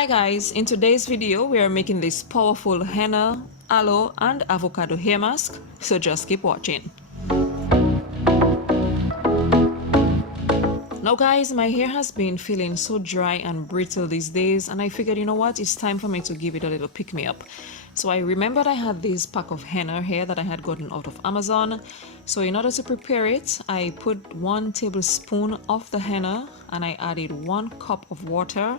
Hi guys, in today's video we are making this powerful henna, aloe and avocado hair mask, so just keep watching. Now guys, my hair has been feeling so dry and brittle these days, and I figured, you know what, it's time for me to give it a little pick me up. So I remembered I had this pack of henna hair that I had gotten out of Amazon. So in order to prepare it, I put 1 tablespoon of the henna and I added 1 cup of water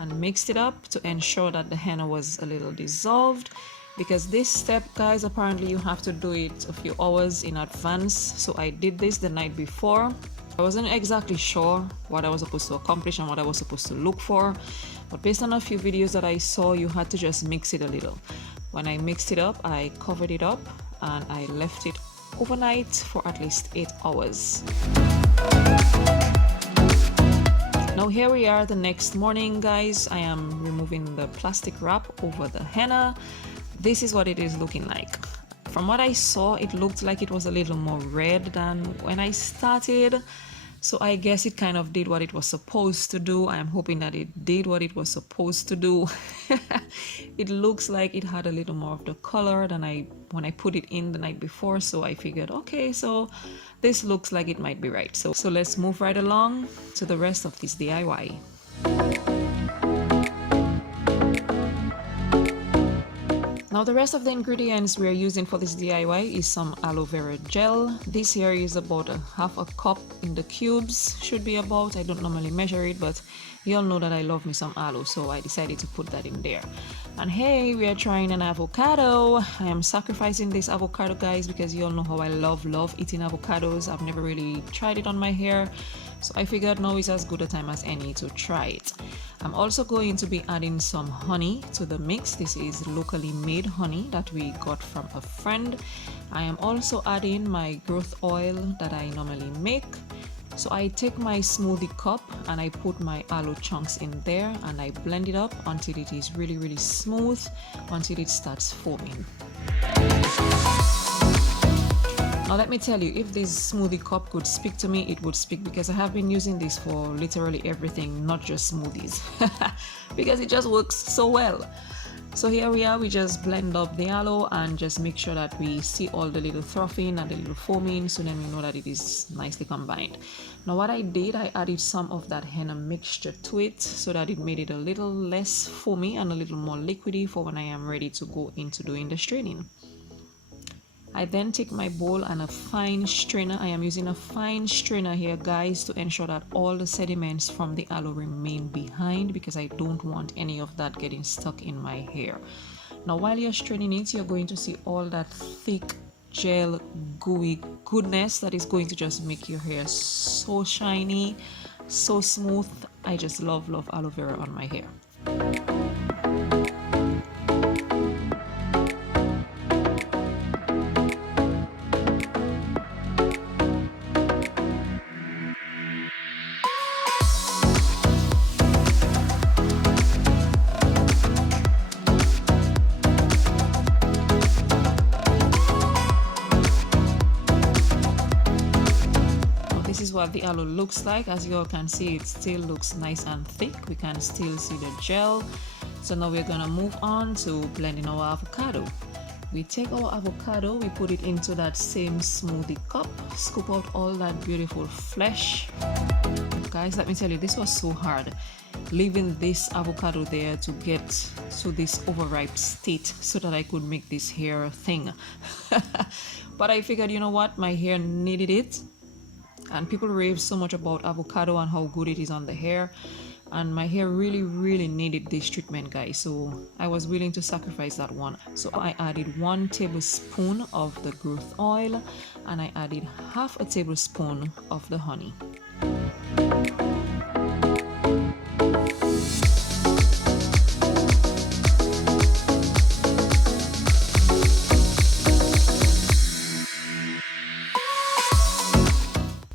and mixed it up to ensure that the henna was a little dissolved, because this step, guys, apparently you have to do it a few hours in advance. So I did this the night before. I wasn't exactly sure what I was supposed to accomplish and what I was supposed to look for, but based on a few videos that I saw, you had to just mix it a little. When I mixed it up, I covered it up and I left it overnight for at least 8 hours. Now here we are the next morning, guys. I am removing the plastic wrap over the henna. This is what it is looking like. From what I saw, it looked like it was a little more red than when I started. So I guess it kind of did what it was supposed to do. I am hoping that it did what it was supposed to do. It looks like it had a little more of the color than when I put it in the night before. So I figured, okay, so this looks like it might be right. So let's move right along to the rest of this DIY. Now the rest of the ingredients we are using for this DIY is some aloe vera gel. This here is about 1/2 cup in the cubes, should be about. I don't normally measure it, but you all know that I love me some aloe, so I decided to put that in there. And hey, we are trying an avocado. I am sacrificing this avocado, guys, because you all know how I love eating avocados. I've never really tried it on my hair, so I figured now is as good a time as any to try it. I'm also going to be adding some honey to the mix. This is locally made honey that we got from a friend. I am also adding my growth oil that I normally make. So I take my smoothie cup and I put my aloe chunks in there and I blend it up until it is really smooth, until it starts foaming. Now let me tell you, if this smoothie cup could speak to me, it would speak, because I have been using this for literally everything, not just smoothies, because it just works so well. So here we are, we just blend up the aloe and just make sure that we see all the little frothing and the little foaming, so then we know that it is nicely combined. Now what I did, I added some of that henna mixture to it so that it made it a little less foamy and a little more liquidy for when I am ready to go into doing the straining. I then take my bowl and a fine strainer. I am using a fine strainer here, guys, to ensure that all the sediments from the aloe remain behind, because I don't want any of that getting stuck in my hair. Now while you're straining it, you're going to see all that thick gel gooey goodness that is going to just make your hair so shiny, so smooth. I just love aloe vera on my hair. This is what the aloe looks like. As you all can see, it still looks nice and thick. We can still see the gel. So now we're gonna move on to blending our avocado. We take our avocado, we put it into that same smoothie cup, scoop out all that beautiful flesh. Guys, let me tell you, this was so hard, leaving this avocado there to get to this overripe state so that I could make this hair thing. But I figured, you know what, my hair needed it. And people rave so much about avocado and how good it is on the hair, and my hair really needed this treatment, guys, so I was willing to sacrifice that one. So I added 1 tablespoon of the growth oil and I added 1/2 tablespoon of the honey.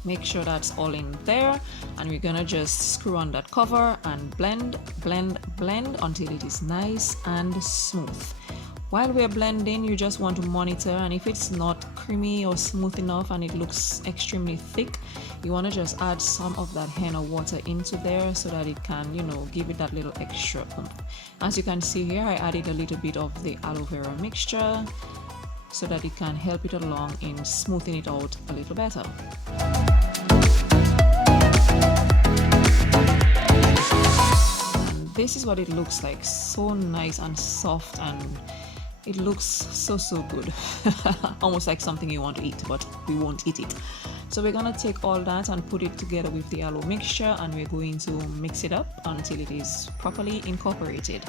Make sure that's all in there, and we're gonna just screw on that cover and blend until it is nice and smooth. While we're blending, you just want to monitor, and if it's not creamy or smooth enough and it looks extremely thick, you want to just add some of that henna water into there so that it can, you know, give it that little extra oomph. As you can see here, I added a little bit of the aloe vera mixture so that it can help it along in smoothing it out a little better. And this is what it looks like, so nice and soft, and it looks so good. Almost like something you want to eat, but we won't eat it. So we're gonna take all that and put it together with the aloe mixture, and we're going to mix it up until it is properly incorporated.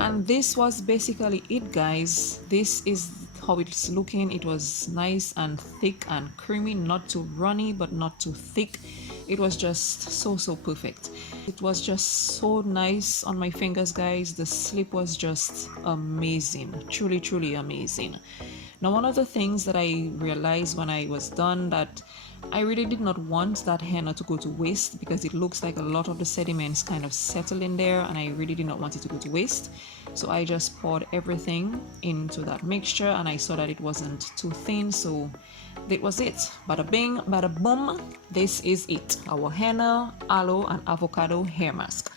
And this was basically it, guys. This is how it's looking. It was nice and thick and creamy, not too runny but not too thick. It was just so perfect. It was just so nice on my fingers, guys. The slip was just amazing, truly amazing. Now, one of the things that I realized when I was done, that I really did not want that henna to go to waste, because it looks like a lot of the sediments kind of settle in there, and I really did not want it to go to waste. So I just poured everything into that mixture, and I saw that it wasn't too thin, so that was it. Bada bing, bada boom. This is it, our henna, aloe and avocado hair mask.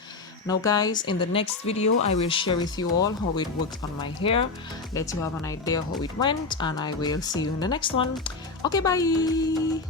Now guys, in the next video I will share with you all how it worked on my hair, let you have an idea how it went, and I will see you in the next one. Okay, bye.